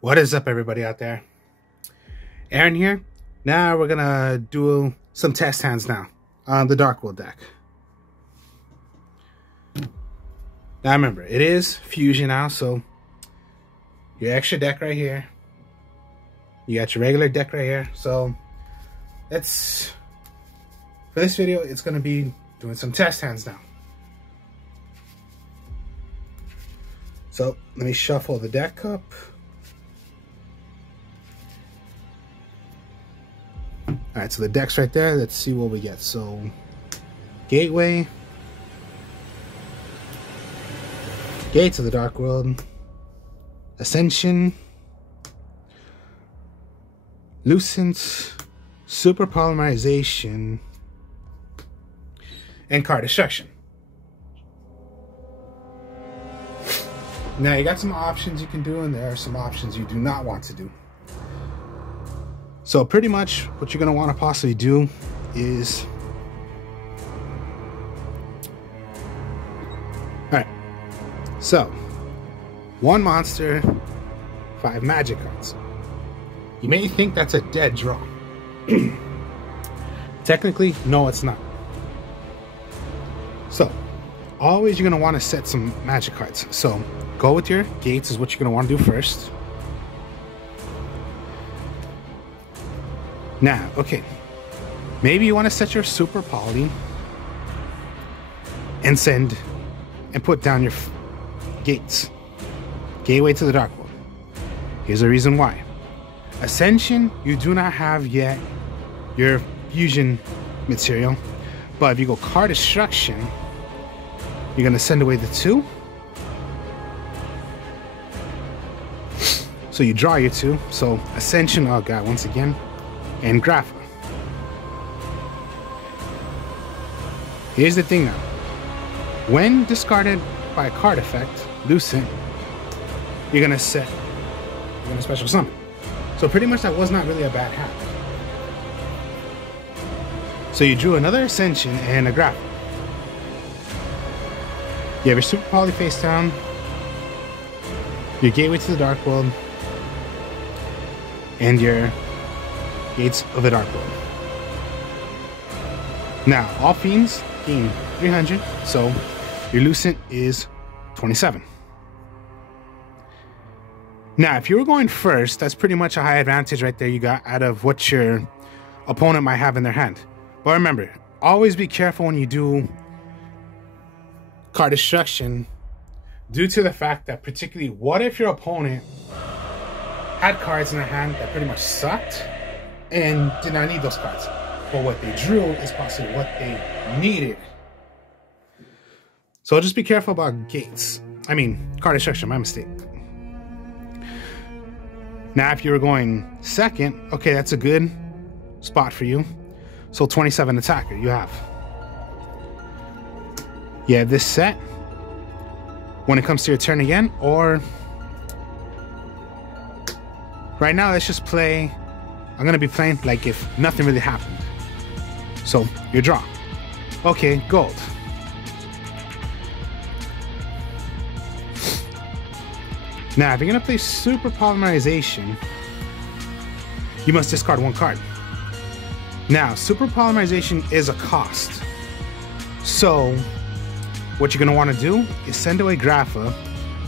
What is up, everybody out there? Aaron here. Now we're gonna do some test hands now on the Darkworld deck. Now remember, it is Fusion now, so your extra deck right here. You got your regular deck right here. So for this video, it's gonna be doing some test hands now. So let me shuffle the deck up. All right, so the deck's right there. Let's see what we get. So, Gateway, Gates of the Darkworld, Ascension, Lucent, Super Polymerization, and Card Destruction. Now, you got some options you can do, and there are some options you do not want to do. So pretty much what you're going to want to possibly do is, alright, so 1 monster, 5 magic cards. You may think that's a dead draw. Technically, no, it's not. So always you're going to want to set some magic cards. So go with your gates is what you're going to want to do first. Now, okay, maybe you want to set your super poly and send and put down your gates. Gateway to the Darkworld. Here's the reason why. Ascension, you do not have yet your fusion material, but if you go Card Destruction, you're going to send away the 2. So you draw your 2. So Ascension, oh god, once again. And Grapha. Here's the thing now. When discarded by a card effect, Lucent, you're gonna special summon. So pretty much that was not really a bad hand. So you drew another Ascension and a Grapha. You have your Super Poly face down, your Gateway to the Darkworld, and your Gates of the Darkworld. Now, all fiends gain 300, so your Lucent is 27. Now, if you were going first, that's pretty much a high advantage right there you got out of what your opponent might have in their hand. But remember, always be careful when you do Card Destruction, due to the fact that particularly, what if your opponent had cards in their hand that pretty much sucked and did not need those cards, but what they drew is possibly what they needed. So just be careful about gates. I mean, Card Destruction, my mistake. Now, if you were going second, okay, that's a good spot for you. So 27 attacker, you have this set when it comes to your turn again, or right now, let's just play. I'm going to be playing like if nothing really happened. So, your draw. Okay, gold. Now, if you're going to play Super Polymerization, you must discard 1 card. Now, Super Polymerization is a cost. So, what you're going to want to do is send away Grapha.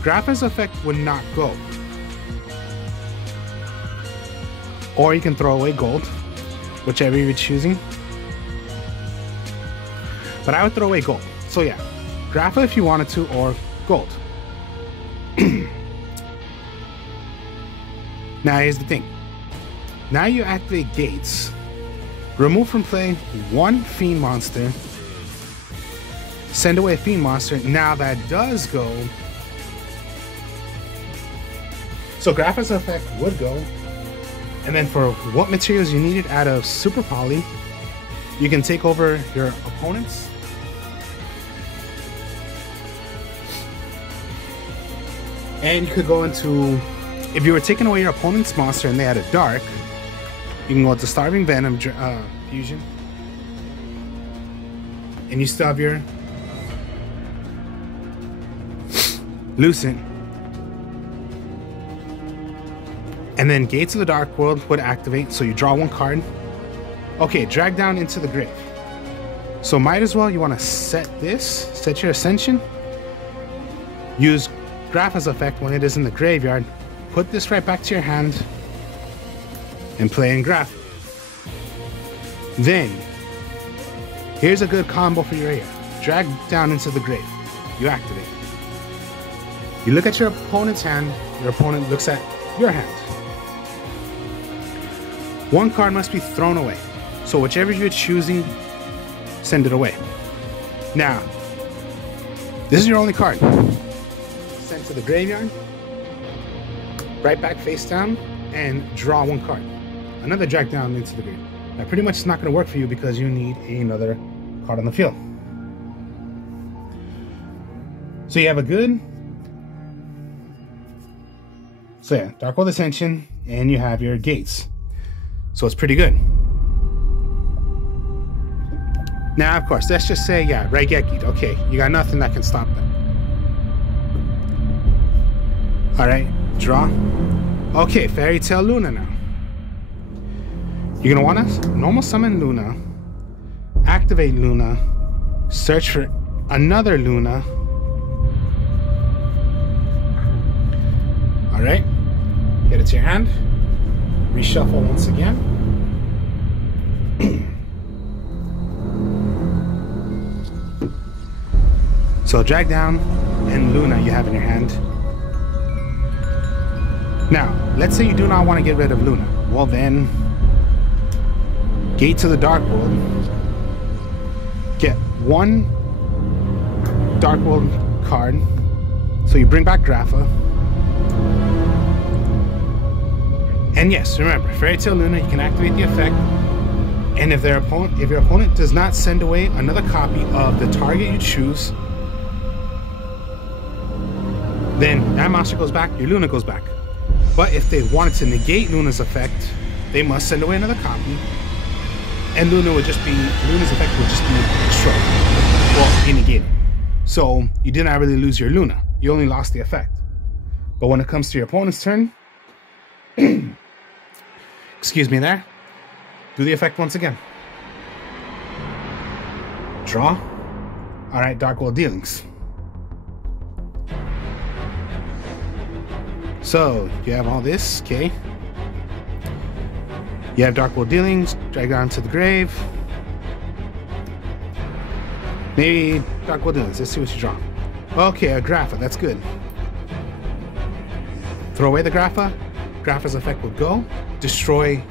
Grapha's effect would not go. Or you can throw away gold, whichever you're choosing. But I would throw away gold. So yeah, Grapha if you wanted to, or gold. Now here's the thing. Now you activate gates. Remove from play 1 fiend monster. Send away a fiend monster. Now that does go. So Grapha's effect would go. And then for what materials you needed out of Super Poly, you can take over your opponents. And you could go into, if you were taking away your opponent's monster and they had a dark, you can go into Starving Venom Fusion. And you still have your Lucent. And then Gates of the Darkworld would activate, so you draw one card. Okay, drag down into the grave. So might as well, you want to set your Ascension. Use Grapha's effect when it is in the graveyard. Put this right back to your hand and play in Graph. Then, here's a good combo for your area. Drag down into the grave. You activate. You look at your opponent's hand. Your opponent looks at your hand. One card must be thrown away. So whichever you're choosing, send it away. Now, this is your only card. Send to the graveyard, right back face down, and draw one card. Another drag down into the grave. Now pretty much it's not going to work for you because you need another card on the field. So you have a good... So yeah, Darkworld Ascension, and you have your Gates. So it's pretty good. Now, of course, let's just say, yeah, Raigeki. Okay, you got nothing that can stop that. Alright, draw. Okay, Fairy Tail Luna now. You're going to want to normal summon Luna, activate Luna, search for another Luna. Alright, get it to your hand, reshuffle once again. So drag down, and Luna you have in your hand. Now, let's say you do not want to get rid of Luna. Well then, Gate to the Darkworld. Get one Darkworld card. So you bring back Grapha. And yes, remember, Fairy Tail Luna, you can activate the effect. And if your opponent does not send away another copy of the target you choose, then that monster goes back, your Luna goes back. But if they wanted to negate Luna's effect, they must send away another copy, and Luna's effect would just be destroyed, well, be negated. So you did not really lose your Luna, you only lost the effect. But when it comes to your opponent's turn, excuse me there, do the effect once again. Draw. Alright, Darkworld Dealings. So, you have all this, okay. You have Darkworld Dealings, drag down to the grave. Maybe Darkworld Dealings, let's see what you draw. Okay, a Grapha, that's good. Throw away the Grapha. Grapha's effect will go. Destroy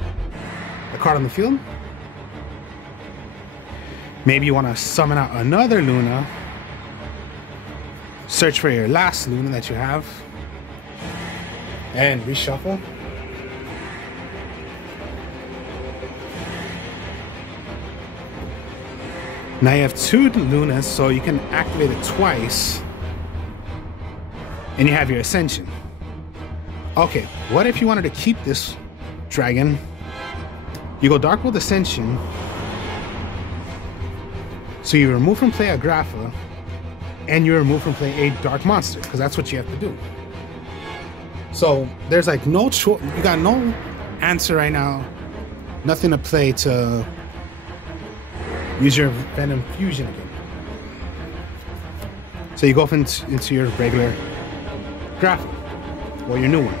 the card on the field. Maybe you want to summon out another Luna. Search for your last Luna that you have. And reshuffle. Now you have two Lunas, so you can activate it twice. And you have your Ascension. Okay, what if you wanted to keep this dragon? You go Darkworld Ascension. So you remove from play a Grapha, and you remove from play a Dark Monster, because that's what you have to do. So there's like no choice, you got no answer right now, nothing to play to use your Venom Fusion again. So you go into your regular Grapha, or your new one.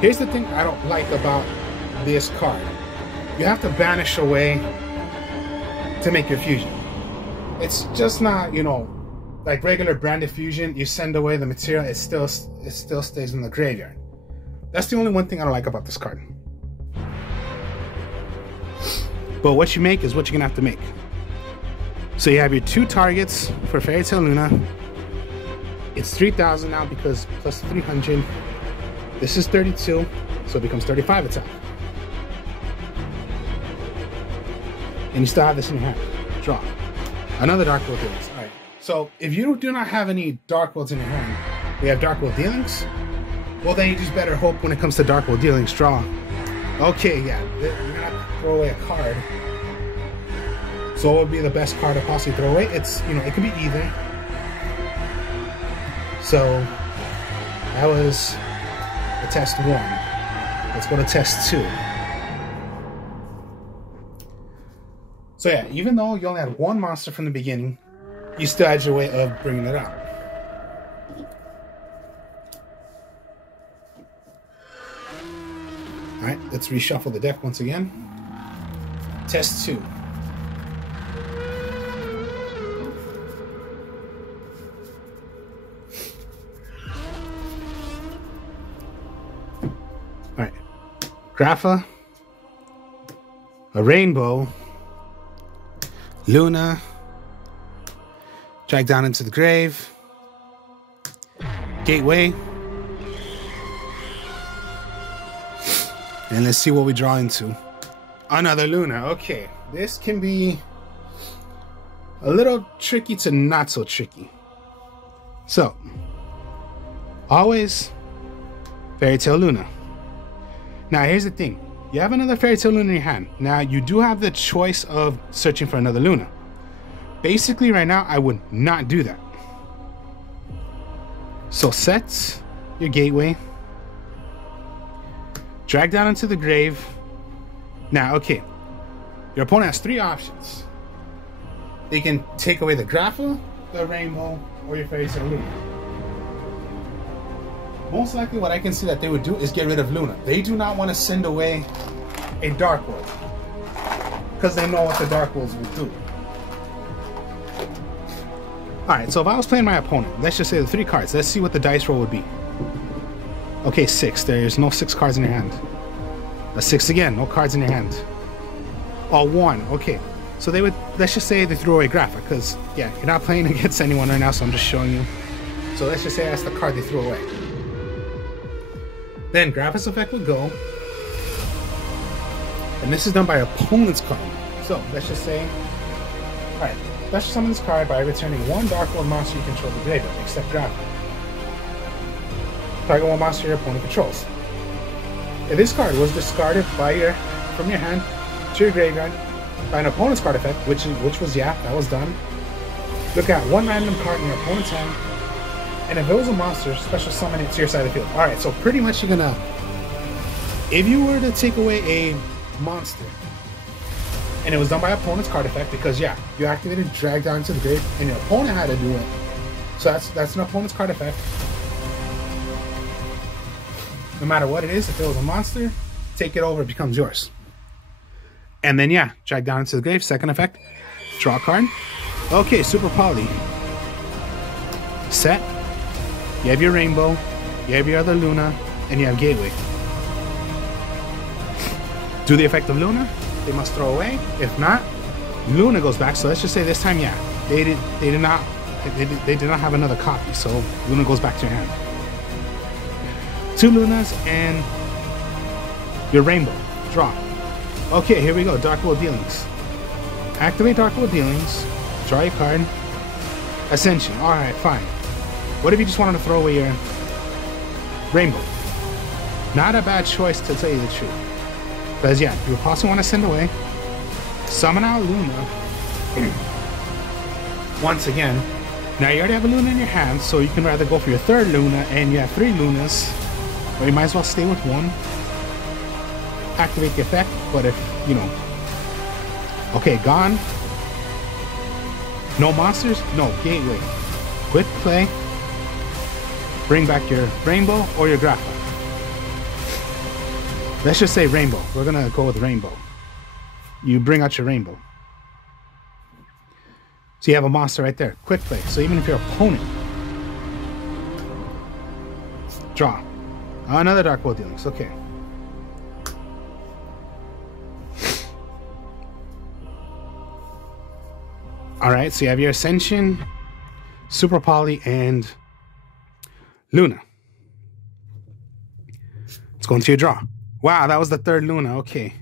Here's the thing I don't like about this card. You have to banish away to make your fusion. It's just not, you know, like regular branded fusion, you send away the material, it still stays in the graveyard. That's the only one thing I don't like about this card. But what you make is what you're gonna have to make. So you have your two targets for Fairy Tail Luna. It's 3,000 now because plus 300. This is 32, so it becomes 35 attack. And you still have this in your hand. Draw. Another Darkworld Dealings. Alright. So if you do not have any Darkworlds in your hand, we have Darkworld Dealings. Well, then you just better hope when it comes to Darkworld Dealings, draw. Okay, yeah, you're gonna throw away a card. So what would be the best card to possibly throw away? It's, you know, it could be either So that was the test 1. Let's go to test 2. So yeah, even though you only had 1 monster from the beginning, you still had your way of bringing it out. Alright, let's reshuffle the deck once again. Test 2. Alright. Grapha. A Rainbow. Luna. Drag down into the grave. Gateway. And let's see what we draw into. Another Luna. Okay. This can be a little tricky to not so tricky. So, always Fairy Tale Luna. Now, here's the thing. You have another Fairy Tale Luna in your hand. Now, you do have the choice of searching for another Luna. Basically, right now, I would not do that. So, set your Gateway. Drag down into the grave. Now, okay. Your opponent has 3 options. They can take away the Grapha, the Rainbow, or your Fairy Tale Luna. Most likely what I can see that they would do is get rid of Luna. They do not want to send away a Darkworld, because they know what the Darkworlds will do. Alright, so if I was playing my opponent, let's just say the 3 cards. Let's see what the dice roll would be. Okay, 6. There's no 6 cards in your hand. A 6 again, no cards in your hand. Oh, 1. Okay. So they would, let's just say they threw away Grapha, because, yeah, you're not playing against anyone right now, so I'm just showing you. So let's just say that's the card they threw away. Then Grapha's effect would go. And this is done by opponent's card. So let's just say, alright, let's summon this card by returning 1 Darkworld monster you control to the graveyard, except Grapha. Target 1 monster your opponent controls. If this card was discarded from your hand to your graveyard by an opponent's card effect, which was, yeah, that was done. Look at 1 random card in your opponent's hand, and if it was a monster, special summon it to your side of the field. Alright, so pretty much you're gonna, if you were to take away a monster, and it was done by opponent's card effect, because yeah, you activated drag down into the grave, and your opponent had to do it. So that's an opponent's card effect. No matter what it is, if it was a monster, take it over, it becomes yours. And then yeah, drag down into the grave, second effect, draw a card. Okay, Super Poly. Set. You have your Rainbow, you have your other Luna, and you have Gateway. Do the effect of Luna, they must throw away. If not, Luna goes back. So let's just say this time, yeah, they did not have another copy, so Luna goes back to your hand. 2 Lunas and your Rainbow. Draw. Okay, here we go. Darkworld Dealings. Activate Darkworld Dealings. Draw your card. Ascension. Alright, fine. What if you just wanted to throw away your Rainbow? Not a bad choice, to tell you the truth. Because yeah, you possibly want to send away. Summon out Luna. Once again. Now you already have a Luna in your hand, so you can rather go for your 3rd Luna, and you have 3 Lunas. Or you might as well stay with 1. Activate the effect, but if, you know... Okay, gone. No monsters? No, Gateway. Quick play. Bring back your Rainbow or your Grapha. Let's just say Rainbow. We're gonna go with Rainbow. You bring out your Rainbow. So you have a monster right there. Quick play. So even if your opponent... Draw. Another Darkworld Dealings. Okay. Alright, so you have your Ascension, Super Poly, and Luna. Let's go into your draw. Wow, that was the 3rd Luna. Okay.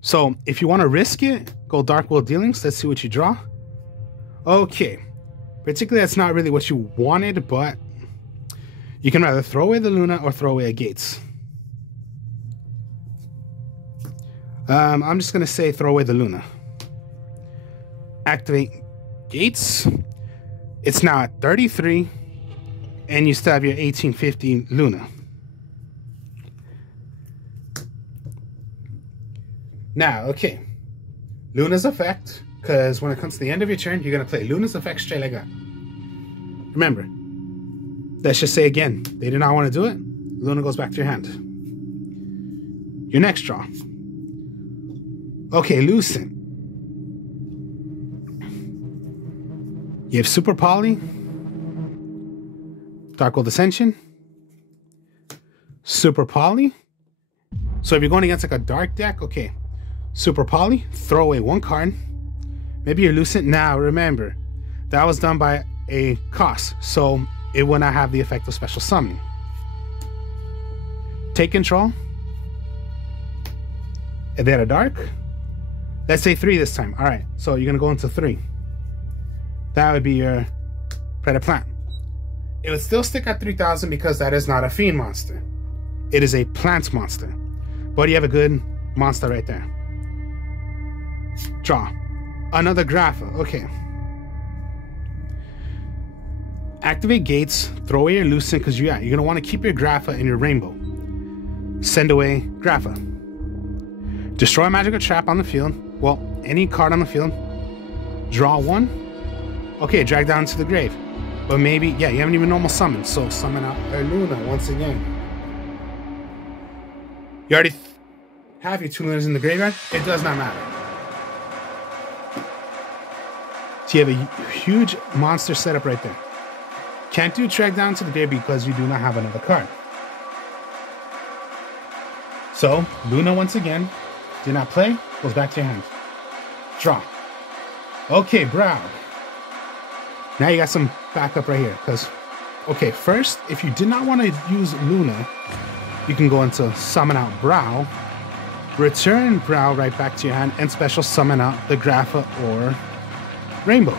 So if you want to risk it, go Darkworld Dealings. Let's see what you draw. Okay. Particularly, that's not really what you wanted, but you can rather throw away the Luna or throw away a Gates. I'm just going to say throw away the Luna. Activate Gates. It's now at 33. And you still have your 1850 Luna. Now, okay. Luna's effect, because when it comes to the end of your turn, you're going to play Luna's effect straight like that. Remember, let's just say again, they did not want to do it. Luna goes back to your hand. Your next draw. Okay, Lucent. You have Super Poly, Darkworld Ascension, Super Poly. So if you're going against like a dark deck, okay, Super Poly, throw away one card. Maybe you're Lucent. Now remember, that was done by a cost, so it will not have the effect of special summoning. Take control. And then a dark. Let's say 3 this time. All right, so you're gonna go into 3. That would be your Predator Plant. It would still stick at 3,000 because that is not a fiend monster. It is a plant monster. But you have a good monster right there. Draw. Another Grapha. Okay. Activate gates. Throw away your Lucent because you're going to want to keep your Grapha and your Rainbow. Send away Grapha. Destroy a magical trap on the field. Well, any card on the field. Draw 1. Okay, drag down to the grave. But maybe, yeah, you haven't even normal summoned. So summon out a Luna once again. You already have your 2 Lunas in the graveyard. It does not matter. So you have a huge monster setup right there. Can't do drag down to the grave because you do not have another card. So, Luna once again, did not play, goes back to your hand. Draw. Okay, Brow. Now you got some backup right here. Because, okay, first, if you did not want to use Luna, you can go into summon out Brow, return Brow right back to your hand, and special summon out the Grapha or Rainbow.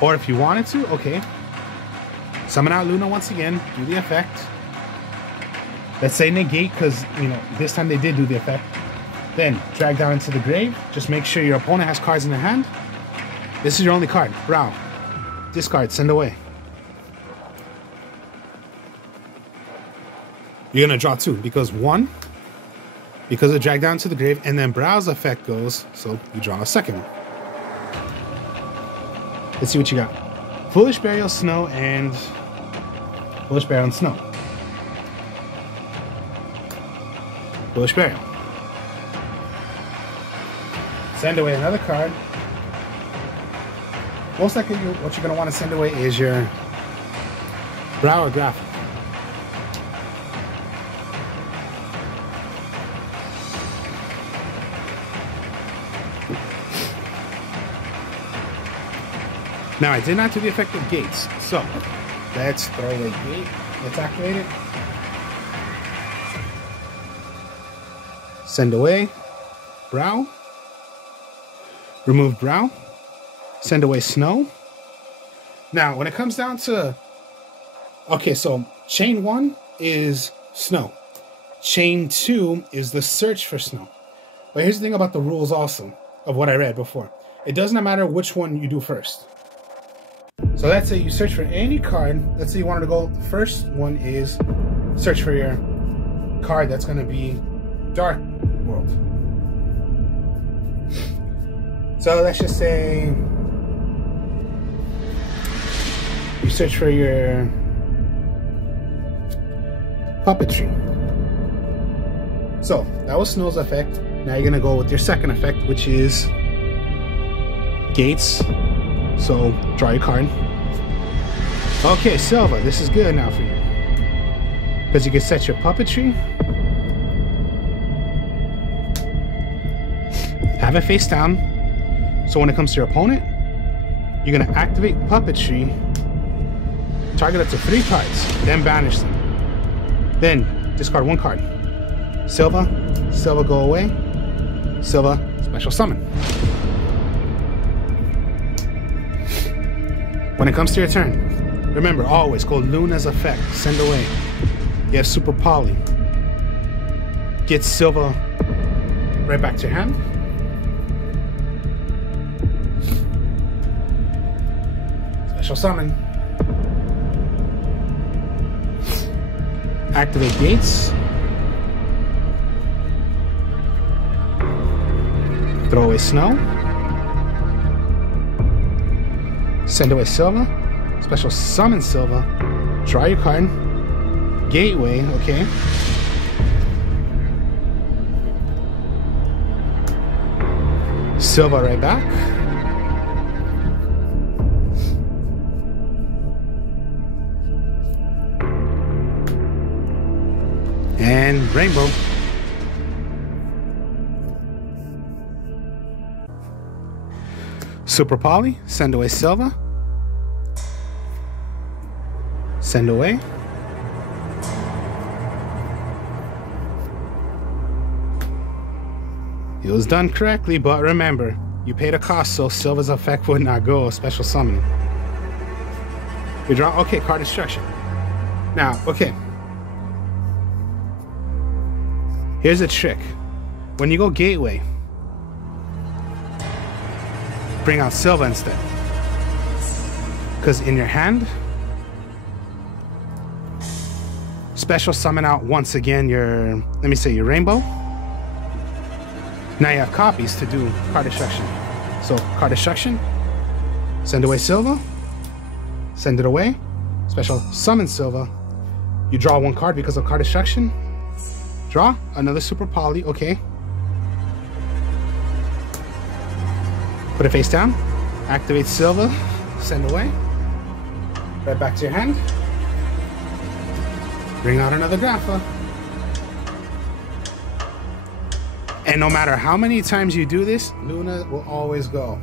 Or if you wanted to, okay, summon out Luna once again, do the effect. Let's say negate, because, you know, this time they did do the effect. Then drag down into the grave. Just make sure your opponent has cards in their hand. This is your only card. Brow. Discard. Send away. You're going to draw 2 because 1, because of drag down to the grave, and then Brow's effect goes, so you draw a second. Let's see what you got. Foolish Burial, Snow, and Foolish Burial and Snow. Foolish Burial. Send away another card. Most likely what you're going to want to send away is your Brow or Graph. Now I did not do the effect of gates, so let's throw away gate. Let's activate it. Send away Brow. Remove Brow. Send away Snow. Now, when it comes down to... Okay, so chain 1 is Snow. Chain 2 is the search for Snow. But here's the thing about the rules also, of what I read before. It does not matter which one you do first. So let's say you search for any card. Let's say you wanted to go... The first one is search for your card that's going to be Darkworld. So let's just say... You search for your puppetry. So that was Snow's effect. Now you're gonna go with your second effect, which is gates. So draw your card. Okay, Silva, this is good now for you because you can set your puppetry, have it face down. So when it comes to your opponent, you're gonna activate puppetry. Target up to 3 cards, then banish them. Then discard 1 card. Silva, Silva go away. Silva, special summon. When it comes to your turn, remember always go Luna's effect, send away. You have Super Poly. Get Silva right back to your hand. Special summon. Activate gates. Throw away snow. Send away Silva. Special summon Silva. Draw your card. Gateway, okay. Silva right back. And rainbow. Super Poly, send away Silva. Send away. It was done correctly, but remember, you paid a cost, so Silva's effect would not go. Special summoning. We draw, okay, card destruction. Now, okay. Here's a trick. When you go gateway, bring out Silva instead. Because in your hand, special summon out once again your, let me say, your rainbow. Now you have copies to do card destruction. So card destruction, send away Silva, send it away, special summon Silva. You draw one card because of card destruction. Draw another Super Poly, okay. Put it face down, activate Silva, send away. Right back to your hand. Bring out another Grapha. And no matter how many times you do this, Luna will always go.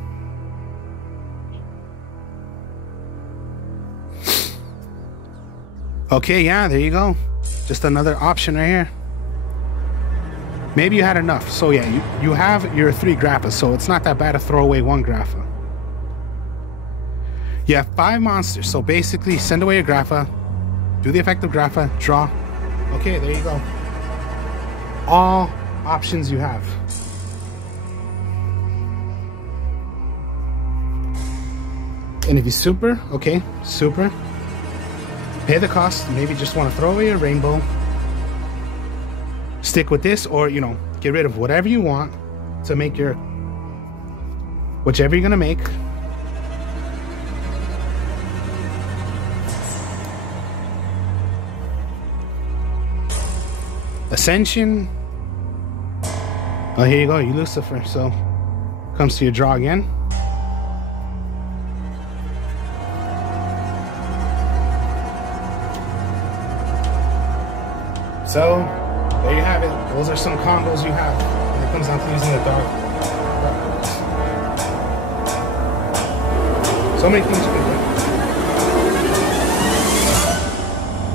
Okay, yeah, there you go. Just another option right here. Maybe you had enough. So yeah, you have your 3 Graphas, so it's not that bad to throw away 1 Grapha. You have 5 monsters, so basically send away your Grapha, do the effect of Grapha, draw. Okay, there you go. All options you have. And if you super, okay, super. Pay the cost, maybe just want to throw away your rainbow. Stick with this, or, you know, get rid of whatever you want to make your, whichever you're gonna make. Ascension. Oh, here you go, you Lucifer. So, comes to your draw again. So, there you have it. Those are some combos you have when it comes down to using the dark. So many things you can do.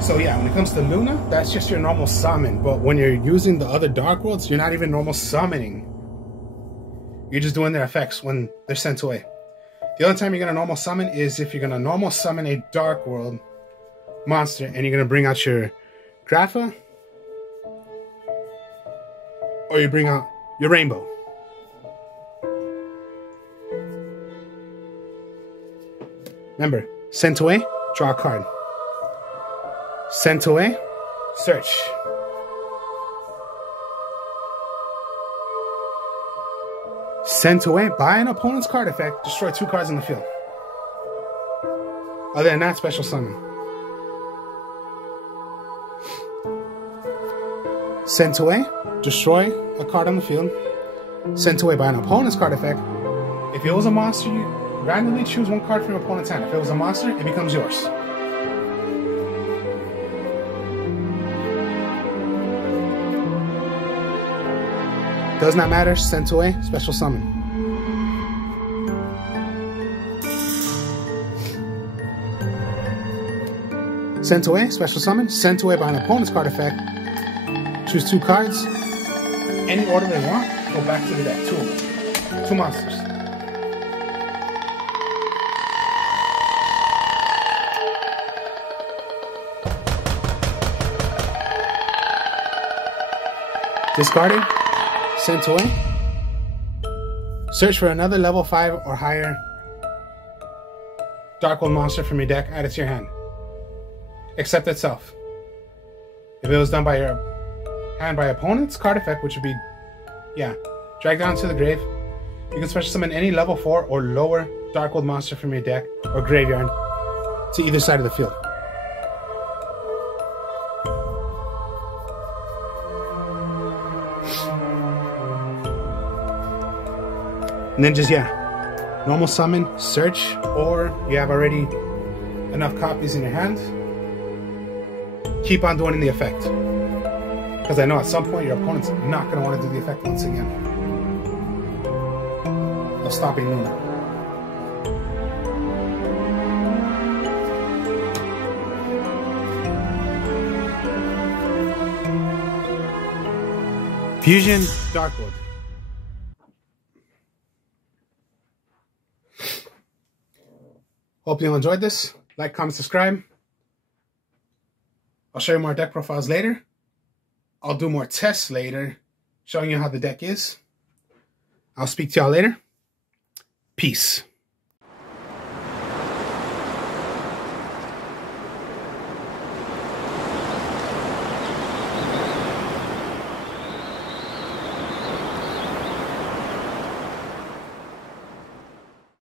So yeah, when it comes to Luna, that's just your normal summon. But when you're using the other Darkworlds, you're not even normal summoning. You're just doing their effects when they're sent away. The only time you're gonna normal summon is if you're gonna normal summon a Darkworld monster and you're gonna bring out your Grapha, or you bring out your rainbow. Remember, sent away, draw a card. Sent away, search. Sent away, buy an opponent's card effect, destroy 2 cards in the field. Other than that, special summon. Sent away, destroy a card on the field. Sent away by an opponent's card effect. If it was a monster, you randomly choose 1 card from your opponent's hand. If it was a monster, it becomes yours. Does not matter, sent away, special summon. Sent away, special summon. Sent away by an opponent's card effect. Choose 2 cards. Any order they want, go back to the deck. 2 of them. 2 monsters. Discarded. Sent away. Search for another level 5 or higher Darkworld monster from your deck. Add it to your hand. Accept itself. If it was done by your hand by opponent's card effect, which would be, yeah, drag down to the grave. You can special summon any level 4 or lower Darkworld monster from your deck or graveyard to either side of the field. And then just, yeah, normal summon, search, or you have already enough copies in your hand. Keep on doing the effect. Because I know at some point your opponent's not going to want to do the effect once again. They'll stop being Luna. Fusion Darkworld. Hope you enjoyed this. Like, comment, subscribe. I'll show you more deck profiles later. I'll do more tests later, showing you how the deck is. I'll speak to y'all later. Peace.